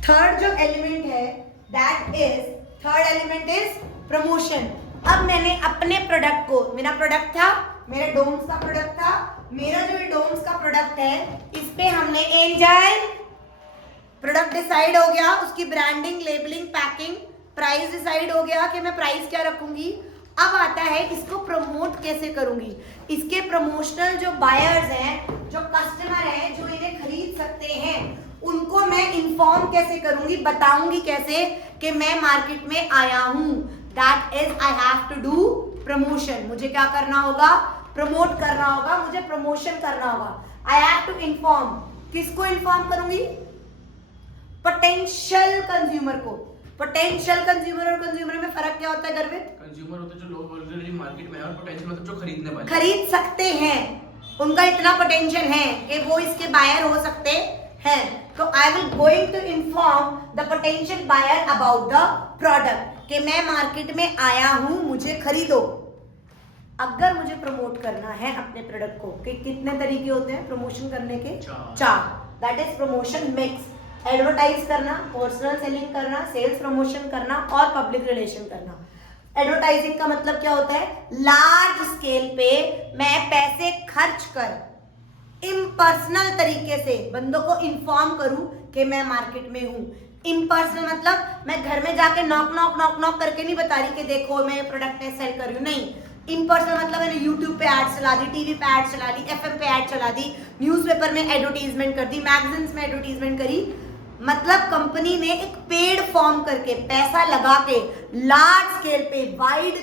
Third जो element है third element is promotion. अब मैंने अपने प्रोडक्ट को, मेरा प्रोडक्ट था, मेरा डोम्स का प्रोडक्ट था, मेरा जो डोम्स का प्रोडक्ट है इस पे हमने एंजल प्रोडक्ट डिसाइड हो गया, उसकी branding, labelling, packing, price decide हो गया कि मैं प्राइस क्या रखूंगी। अब आता है इसको प्रमोट कैसे करूंगी। इसके प्रमोशनल जो बायर्स हैं, जो कस्टमर हैं, जो इन्हें खरीद सकते हैं, उनको मैं इन्फॉर्म कैसे करूंगी, बताऊंगी कैसे कि मैं मार्केट में आया हूं। That is I have to do promotion. मुझे क्या करना होगा, प्रमोट करना होगा, मुझे प्रमोशन करना होगा। आई हैव टू इन्फॉर्म, किसको इन्फॉर्म करूंगी, पोटेंशियल कंज्यूमर को। पोटेंशियल कंज्यूमर और कंज्यूमर में फर्क क्या होता है गर्वित? कंज्यूमर होते हैं जो लोग ऑलरेडी मार्केट में है, और पोटेंशियल मतलब जो खरीदने वाले, खरीद सकते हैं, उनका इतना पोटेंशियल है कि वो इसके बायर हो सकते हैं। तो I will going to inform the potential buyer about the product कि मैं मार्केट में आया हूं, मुझे खरीदो। अगर मुझे प्रमोट करना है अपने प्रोडक्ट को, कि कितने तरीके होते हैं प्रमोशन करने के? चार। That is promotion mix. Advertise करना, पर्सनल सेलिंग करना, सेल्स प्रमोशन करना और पब्लिक रिलेशन करना। एडवर्टाइजिंग का मतलब क्या होता है, लार्ज स्केल पे मैं पैसे खर्च कर इम्पर्सनल तरीके से बंदों को इन्फॉर्म करूं कि मैं मार्केट में हूं। इम्पर्सनल मतलब मैं घर में जाके नॉक नॉक नॉक नॉक करके नहीं बता रही कि देखो मैं प्रोडक्ट में सेल कर रही हूं, नहीं। इम्पर्सनल मतलब मैंने यूट्यूब पे एड चला दी, टीवी पे एड चला दी, एफएम पे एड चला दी, न्यूज़पेपर में एडवर्टीजमेंट कर दी, मैगजीन्स में एडवर्टीजमेंट करी। मतलब कंपनी ने एक पेड फॉर्म करके, पैसा लगा के, लार्ज स्केल पे, वाइड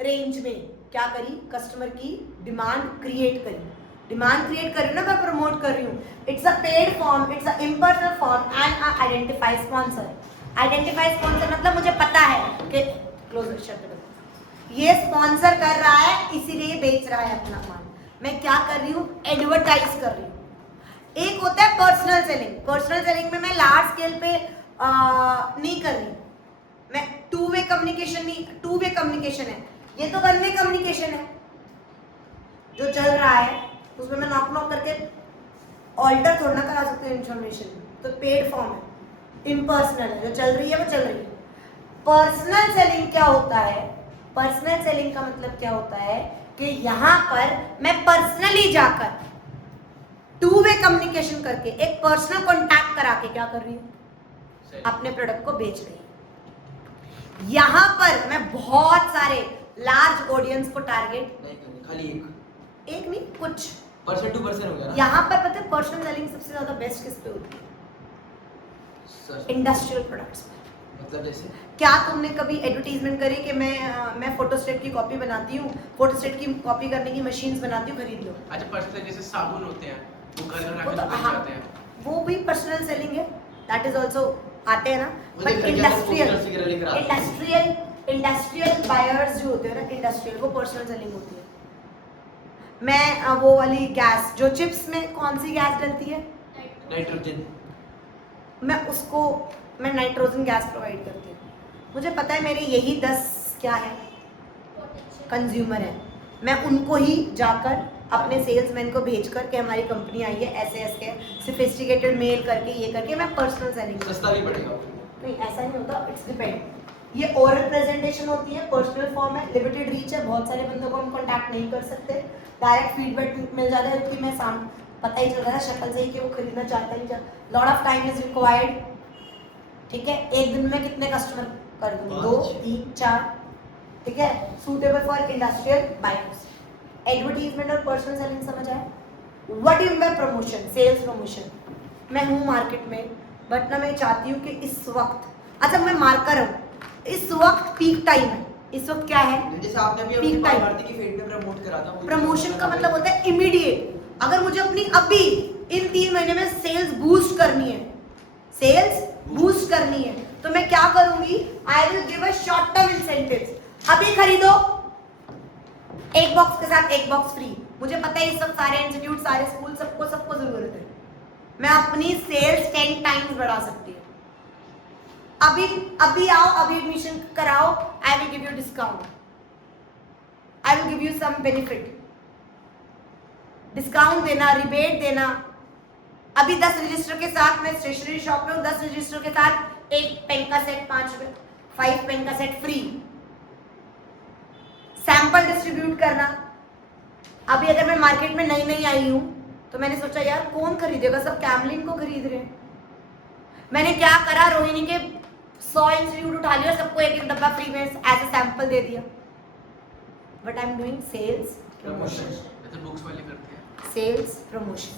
रेंज में क्या करी, कस्टमर की डिमांड क्रिएट करी। डिमांड क्रिएट कर रही हूँ ना, मैं प्रमोट कर रही हूँ। It's a paid form, it's a impersonal form and identify sponsor. Identify sponsor मतलब मुझे पता है कि क्लोजर शब्द ये स्पॉन्सर कर रहा है, इसीलिए बेच रहा है अपना माल। मैं क्या कर रही हूँ, एडवर्टाइज कर रही हूँ। एक होता है पर्सनल सेलिंग। पर्सनल सेलिंग में मैं लार्ज स्केल पे नहीं कर रही, मैं टू वे कम्युनिकेशन नहीं, टू वे कम्युनिकेशन है, ये तो वन वे कम्युनिकेशन है जो चल रहा है, उसमें मैं नॉक नॉक करके ऑल्टर थोड़ा ना करा सकती हूँ इंफॉर्मेशन। तो पेड फॉर्म है, इम्पर्सनल है, जो चल रही है वो चल रही है। पर्सनल सेलिंग क्या होता है, पर्सनल सेलिंग का मतलब क्या होता है कि यहाँ पर मैं पर्सनली जाकर टू वे कम्युनिकेशन करके, एक पर्सनल कॉन्टैक्ट करा के क्या कर रही हूँ, अपने प्रोडक्ट को बेच रही हूँ। यहाँ पर मैं बहुत सारे लार्ज ऑडियंस को टारगेट नहीं करनी, खाली एक नहीं, कुछ पर्सन टू पर्सन हो गया ना। यहाँ पर पता है पर्सनल सेलिंग सबसे ज्यादा बेस्ट किस पे होती है, इंडस्ट्रियल प्रोडक्ट्स। मतलब जैसे क्या तुमने कभी एडवर्टीजमेंट करी कि मैं फोटोस्टेट की कॉपी बनाती हूँ, फोटोस्टेट की कॉपी करने की मशीन्स बनाती हूँ, खरीद लो। अच्छा पर्सनल जैसे साबुन होते हैं वो घर घर वो आके तो जो बेच हाँ, जाते हैं, वो भी पर्सनल सेलिंग है, दैट इज ऑल्सो आते हैं ना। वो बट देख रहे हैं पोस्टर्स वगैरह लेकर आते हैं। इंडस्ट्रियल बायर्स जो होते हैं ना, इंडस्ट्रियल, वो पर्सनल सेलिंग होती है। मैं वो वाली गैस जो चिप्स में कौन सी गैस डलती है, नाइट्रोजन, मैं नाइट्रोजन गैस प्रोवाइड करती हूँ। मुझे पता है मेरे यही 10 क्या है कंज्यूमर है, मैं उनको ही जाकर अपने सेल्समैन को भेजकर के हमारी कंपनी आई है, ऐसे ऐसे सोफिस्टिकेटेड मेल करके, ये करके मैं पर्सनल सेलिंग। सस्ता भी पड़ेगा। नहीं ऐसा नहीं होता, इट्स डिपेंड। ये ओरल प्रेजेंटेशन होती है, पर्सनल फॉर्म है, लिमिटेड रीच है, बहुत सारे बंदों को हम कांटेक्ट नहीं कर सकते, डायरेक्ट फीडबैक मिल जाता है कि मैं पता ही चल रहा है शक्ल से ही कि वो खरीदना चाहता है। Lot of time is required, ठीक है। एक दिन में कितने कस्टमर कर दूंगी, 2 3 4, ठीक है। Suitable for industrial buyers. Advertisement और पर्सनल सेलिंग समझ आया। What do you mean by promotion, sales promotion. मैं हूँ मार्केट में, बट ना मैं चाहती हूँ कि इस वक्त, अच्छा मैं मार्कर हूँ, इस वक्त पीक टाइम है। इस वक्त क्या है, जैसे आपने भी अपनी भारती की फील्ड में प्रमोट करा था। प्रमोशन का मतलब होता है इमीडिएट। अगर मुझे अपनी अभी इन 3 महीने में सेल्स बूस्ट करनी है, सेल्स बूस्ट करनी है, तो मैं क्या करूंगी, आई will give a short term incentives. अभी खरीदो, एक बॉक्स के साथ एक बॉक्स फ्री। मुझे पता है इस सब सारे इंस्टीट्यूट, सारे स्कूल, सबको जरूरत है। मैं अपनी सेल्स 10 टाइम्स बढ़ा सकती हूँ। अभी आओ, अभी एडमिशन कराओ, I will give you discount, I will give you some benefit. Discount देना, रिबेट देना, अभी 10 रजिस्टर के साथ मैं स्टेशनरी शॉप में हूँ, 10 रजिस्टर के साथ एक पेन का सेट 5 पेन का सेट फ्री। सैंपल डिस्ट्रीब्यूट करना। अभी अगर मैं मार्केट में नई आई हूँ तो मैंने सोचा यार कौन खरीदेगा, सब कैमलिन को खरीद रहे हैं। मैंने क्या करा, रोहिणी के 100 इंस्टीट्यूट उठा लिया, सबको एक डब्बा फ्री में एज अ सैंपल दे दिया। But I am doing sales promotion. ऐसे बुक्स वाले करते हैं। Sales promotion.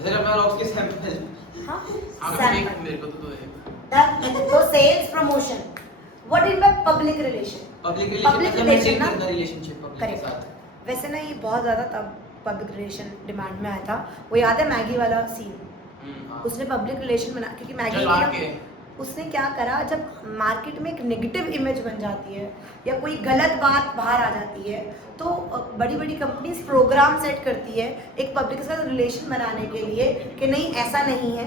इधर अपना लॉक्स के सैंपल। हाँ, हाँ सैंपल। मेरे को तो है। तो sales promotion. What is by public relation? Public Public relation ना? रिलेशनशिप पब्लिक के Correct. साथ। वैसे ना ये बहुत ज्यादा तब पब्लिक रिलेशन डिमांड में आया था। वो याद है मैगी वाला सीन? हाँ। उसने पब्लिक रिलेशन बना, क्योंकि मैगी चल आके उसने क्या करा, जब मार्केट में एक नेगेटिव इमेज बन जाती है या कोई गलत बात बाहर आ जाती है तो बड़ी बड़ी कंपनीज प्रोग्राम सेट करती है एक पब्लिक के साथ रिलेशन बनाने के लिए कि नहीं ऐसा नहीं है।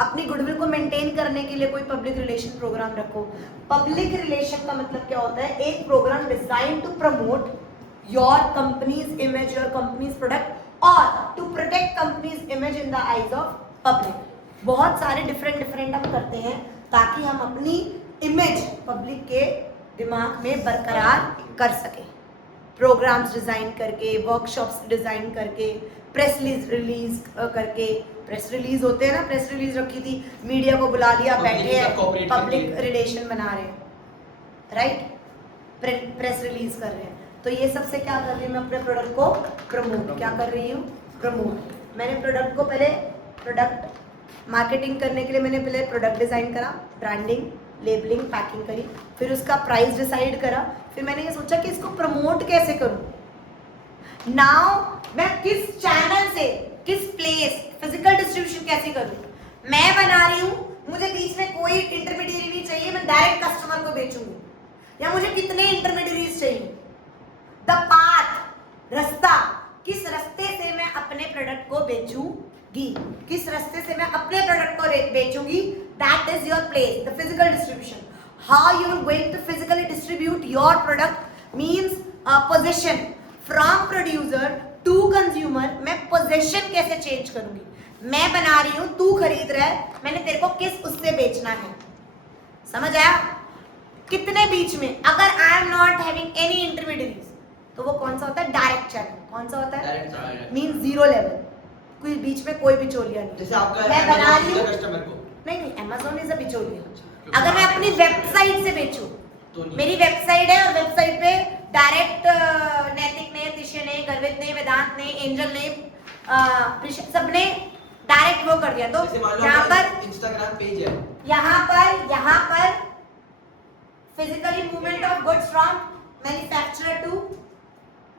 अपनी गुडविल को मेंटेन करने के लिए कोई पब्लिक रिलेशन प्रोग्राम रखो। पब्लिक रिलेशन का मतलब क्या होता है? एक programme design to promote your company's image, your company's product और to protect company's image in the eyes of public. बहुत सारे डिफरेंट हम करते हैं ताकि हम अपनी इमेज पब्लिक के दिमाग में बरकरार कर सके। प्रोग्राम्स डिजाइन करके, वर्कशॉप्स डिजाइन करके, प्रेस रिलीज करके। प्रेस रिलीज होते हैं ना, प्रेस रिलीज रखी थी, मीडिया को बुला लिया, बैठे हैं पब्लिक रिलेशन बना रहे हैं, राइट? प्रेस रिलीज कर रहे हैं। तो ये सबसे क्या कर रही हूँ मैं? अपने प्रोडक्ट को प्रमोट। क्या कर रही हूँ? प्रमोट। मैंने प्रोडक्ट को पहले प्रोडक्ट मार्केटिंग करने के लिए मैंने पहले प्रोडक्ट डिजाइन करा, ब्रांडिंग, लेबलिंग, पैकिंग करी, फिर उसका प्राइस डिसाइड करा, फिर मैंने ये सोचा कि इसको प्रमोट कैसे करूं। नाउ मैं किस चैनल से, किस प्लेस, फिजिकल डिस्ट्रीब्यूशन कैसे करूं। मैं बना रही हूं, मुझे बीच में कोई इंटरमीडिएरी नहीं चाहिए, मैं डायरेक्ट कस्टमर को बेचूंगी। या मुझे कितने इंटरमीडिएरीज चाहिए? द पाथ, रास्ता, किस रास्ते से मैं अपने प्रोडक्ट को बेचूंगी, किस रास्ते से मैं अपने प्रोडक्ट को बेचूंगी, that is your place, the physical distribution. How you are going to physically distribute your product means position from producer to consumer. मैं पोजीशन कैसे चेंज करूंगी? मैं बना रही हूं, तू खरीद रहा है, मैंने तेरे को किस उससे बेचना है। समझ आया? कितने बीच में? अगर I am not having any intermediaries तो वो कौन सा होता है? Direct channel. कौन सा होता है? मींस जीरो लेवल, कोई बीच में कोई बिचौलिया नहीं। जैसे आपका मैं बना रही हूँ कस्टमर को। नहीं, Amazon इज अ बिचौलिया। अगर मैं अपनी वेबसाइट से बेचूं, तो मेरी वेबसाइट है और वेबसाइट पे डायरेक्ट नैतिक ने, तिशे ने, गर्वित ने, वेदांत ने, एंजल ने, सबने डायरेक्ट वो कर दिया। तो यहाँ पर इंस्टाग्राम पेज है, यहाँ पर physically movement of goods from manufacturer to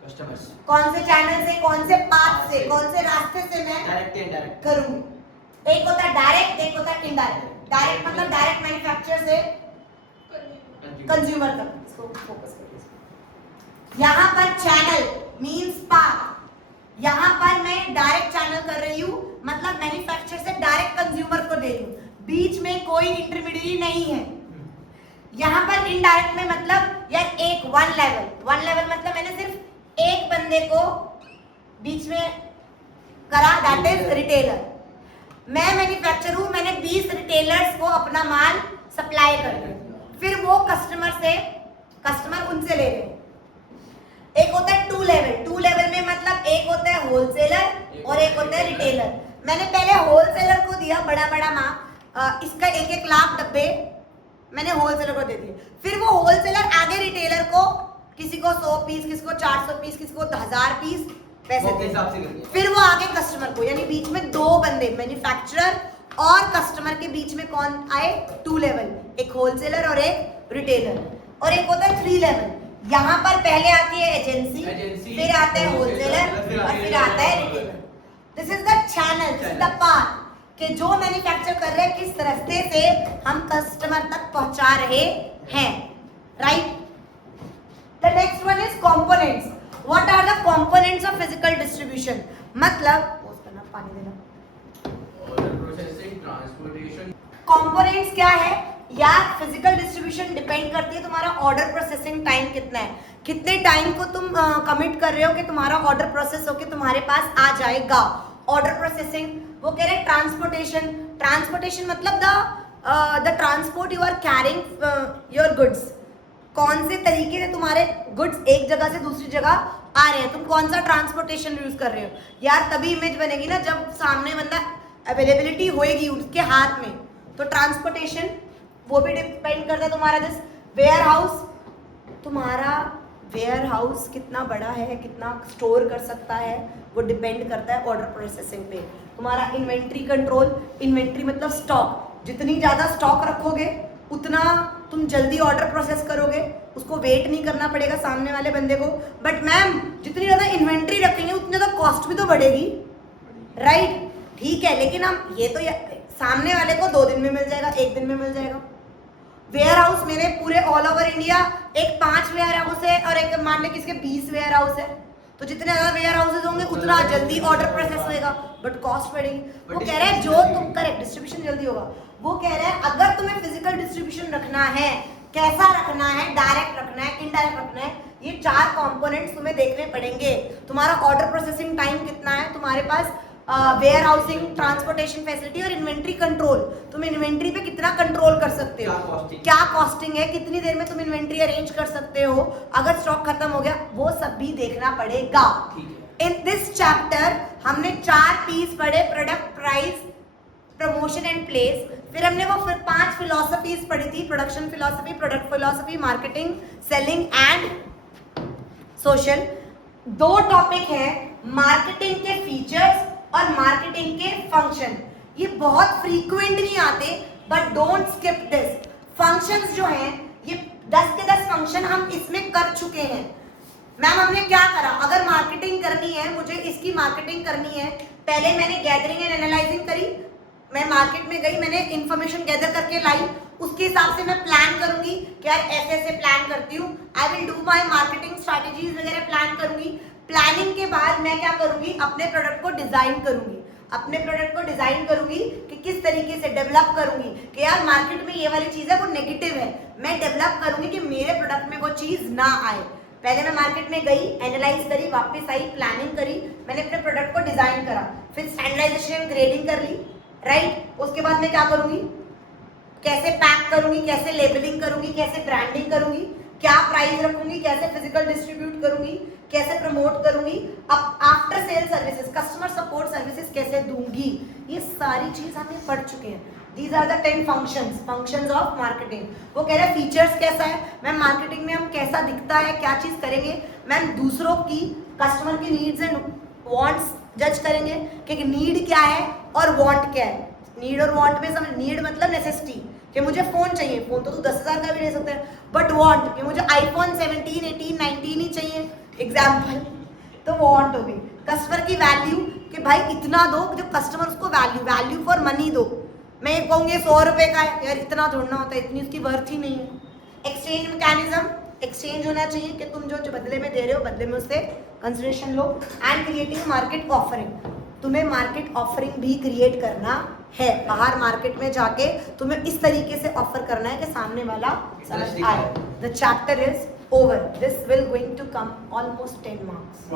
customers. कौन से चैनल से, कौन से पाथ से, कौन से रास्ते से मैं डायरेक्ट इनडायरेक्ट करूंगी। एक होता है डायरेक्ट, एक होता है इनडायरेक्ट। डायरेक्ट मतलब डायरेक्ट मैन्युफैक्चरर से कंज्यूमर तक। इसको फोकस करिए। यहाँ पर चैनल मींस पाथ। यहाँ पर मैं डायरेक्ट चैनल कर रही हूँ, मतलब मैन्युफैक्चरर से डायरेक्ट कंज्यूमर को दे रही हूँ, बीच में कोई इंटरमीडिएरी नहीं है। यहाँ पर इनडायरेक्ट में मतलब यार एक वन लेवल मतलब मैंने सिर्फ एक बंदे को बीच में करा, दैट इज रिटेलर। मैं मैन्युफैक्चरर हूँ, मैंने 20 रिटेलर्स को अपना माल सप्लाई कर दिया, फिर वो कस्टमर उनसे ले रहे हैं। एक होता है टू लेवल में मतलब एक होता है होलसेलर और एक होता है रिटेलर। मैंने पहले होलसेलर को दिया बड़ा माल, इसका 1-1 लाख डब्बे मैंने होलसेलर को दे दिए। फिर वो होलसेलर आगे रिटेलर को, किसी को 100 पीस, किसी को 400 पीस, किसी को 1000 पीस पैसे दे। फिर वो आगे कस्टमर को, यानी बीच में 2 बंदे, मैन्युफैक्चरर और कस्टमर के बीच में कौन आए? 2 लेवल, एक होलसेलर और एक रिटेलर। और एक होता है 3 लेवल। यहाँ पर पहले आती है एजेंसी, फिर आता है होलसेलर और फिर आता है retailer. This is the channel, this is the path कि जो मैन्युफैक्चर कर रहे हैं किस रास्ते से हम कस्टमर तक पहुंचा रहे हैं, right? The next one is components. What are the components of physical distribution? मतलब पोस्ट करना, पानी देना। Order processing, transportation. कंपोनेंट्स क्या है यार? फिजिकल डिस्ट्रीब्यूशन डिपेंड करती है तुम्हारा ऑर्डर प्रोसेसिंग टाइम कितना है, कितने टाइम को तुम कमिट कर रहे हो कि तुम्हारा ऑर्डर प्रोसेस होकर तुम्हारे पास आ जाएगा। ऑर्डर प्रोसेसिंग वो कह रहे हैं ट्रांसपोर्टेशन। ट्रांसपोर्टेशन मतलब the transport you are carrying your goods. कौन से तरीके से तुम्हारे गुड्स एक जगह से दूसरी जगह आ रहे हैं, तुम कौन सा ट्रांसपोर्टेशन यूज कर रहे हो। यार तभी इमेज बनेगी ना जब सामने बंदा अवेलेबिलिटी होएगी उसके हाथ में। तो ट्रांसपोर्टेशन वो भी डिपेंड करता है तुम्हारा दिस वेयर हाउस। तुम्हारा वेयर हाउस कितना बड़ा है, कितना स्टोर कर सकता है, वो डिपेंड करता है ऑर्डर प्रोसेसिंग पे। तुम्हारा इन्वेंट्री कंट्रोल, इन्वेंट्री मतलब स्टॉक, जितनी ज़्यादा स्टॉक रखोगे उतना तुम जल्दी ऑर्डर प्रोसेस करोगे, उसको वेट नहीं करना पड़ेगा सामने वाले बंदे को। बट मैम जितनी ज़्यादा इन्वेंट्री रखेंगे उतनी ज़्यादा कॉस्ट भी तो बढ़ेगी, राइट? ठीक है, लेकिन हम ये तो सामने वाले को 2 दिन में मिल जाएगा, 1 दिन में मिल जाएगा। वेयर हाउस मेरे पूरे ऑल ओवर इंडिया एक 5 वेयर हाउस है और एक मान ले किसके 20 वेयर हाउस है, तो जितने ज्यादा वेयर हाउसेज होंगे उतना जल्दी ऑर्डर प्रोसेस होएगा, बट कॉस्ट बढ़ेगी। वो कह रहे हैं जो तुम करेक्ट डिस्ट्रीब्यूशन जल्दी होगा। वो कह रहे हैं अगर तुम्हें फिजिकल डिस्ट्रीब्यूशन रखना है, कैसा रखना है, डायरेक्ट रखना है, इनडायरेक्ट रखना है, ये 4 कंपोनेंट्स तुम्हें देखने पड़ेंगे। तुम्हारा ऑर्डर प्रोसेसिंग टाइम कितना है, तुम्हारे पास वेयर हाउसिंग, ट्रांसपोर्टेशन फैसिलिटी और इन्वेंट्री कंट्रोल। तुम इन्वेंट्री पे कितना कंट्रोल कर सकते हो, क्या कॉस्टिंग है, कितनी देर में तुम इन्वेंट्री अरेंज कर सकते हो, अगर स्टॉक खत्म हो गया, वो सब भी देखना पड़ेगा। इन दिस चैप्टर हमने 4 पीस पढ़े, product, price, promotion and place. फिर हमने वो 5 फिलोसफीज पढ़ी थी, production philosophy, product philosophy, marketing, selling and social. 2 topic है मार्केटिंग के फीचर्स और मार्केटिंग के फंक्शन। ये बहुत फ्रीक्वेंट नहीं आते, but don't skip this. Functions जो हैं ये 10 के 10 फंक्शन हम इसमें कर चुके हैं। मैम हमने क्या करा, अगर मार्केटिंग करनी है, मुझे इसकी मार्केटिंग करनी है, पहले मैंने गैदरिंग एंड एनालाइजिंग करी, मैं मार्केट में गई, मैंने इंफॉर्मेशन गैदर करके लाई, उसके हिसाब से मैं प्लान करूंगी कि यार ऐसे ऐसे प्लान करती हूँ, I will do my marketing strategies वगैरह प्लान करूंगी। प्लानिंग के बाद मैं क्या करूंगी, अपने प्रोडक्ट को डिजाइन करूंगी, अपने प्रोडक्ट को डिजाइन करूंगी कि किस तरीके से डेवलप करूंगी कि यार मार्केट में ये वाली चीज है वो नेगेटिव है, मैं डेवलप करूंगी कि मेरे प्रोडक्ट में वो चीज ना आए। पहले मैं मार्केट में गई, एनालाइज करी, वापस आई, प्लानिंग करी, मैंने अपने प्रोडक्ट को डिजाइन करा, फिर स्टैंडर्डाइजेशन ग्रेडिंग कर ली, राइट? उसके बाद मैं क्या करूंगी, कैसे पैक करूंगी, कैसे लेबलिंग करूंगी, कैसे ब्रांडिंग करूंगी, क्या प्राइस रखूंगी, कैसे फिजिकल डिस्ट्रीब्यूट करूंगी, कैसे प्रमोट करूंगी, अब after sale services, customer support services कैसे दूंगी, ये सारी चीज हम पढ़ चुके हैं। These are the 10 functions of marketing। वो कह रहे हैं फीचर्स कैसा है, मैम मार्केटिंग में हम कैसा दिखता है, क्या चीज करेंगे, मैम दूसरों की, कस्टमर की नीड्स एंड वांट्स जज करेंगे कि नीड क्या है और वांट क्या है। नीड और वांट में समझ, नीड मतलब नेसेसिटी कि मुझे फोन चाहिए, फोन तो तू 10,000 का भी ले सकता है, बट वांट कि मुझे आईफोन 17, 18, 19 ही चाहिए, एग्जाम्पल, तो वांट हो गई। कस्टमर की वैल्यू कि भाई इतना दो, जो कस्टमर उसको वैल्यू फॉर मनी दो। मैं ये कहूँगी 100 रुपये का है, यार इतना थोड़ा होता है, इतनी उसकी वर्थ ही नहीं है। एक्सचेंज मैकेनिज्म, एक्सचेंज होना चाहिए कि तुम जो बदले में दे रहे हो बदले में उससे consideration low. And creating market offering, तुम्हें मार्केट ऑफरिंग भी क्रिएट करना है, बाहर मार्केट में जाके तुम्हें इस तरीके से ऑफर करना है कि सामने वाला समझ आए। The chapter is over, this will going to come almost 10 marks.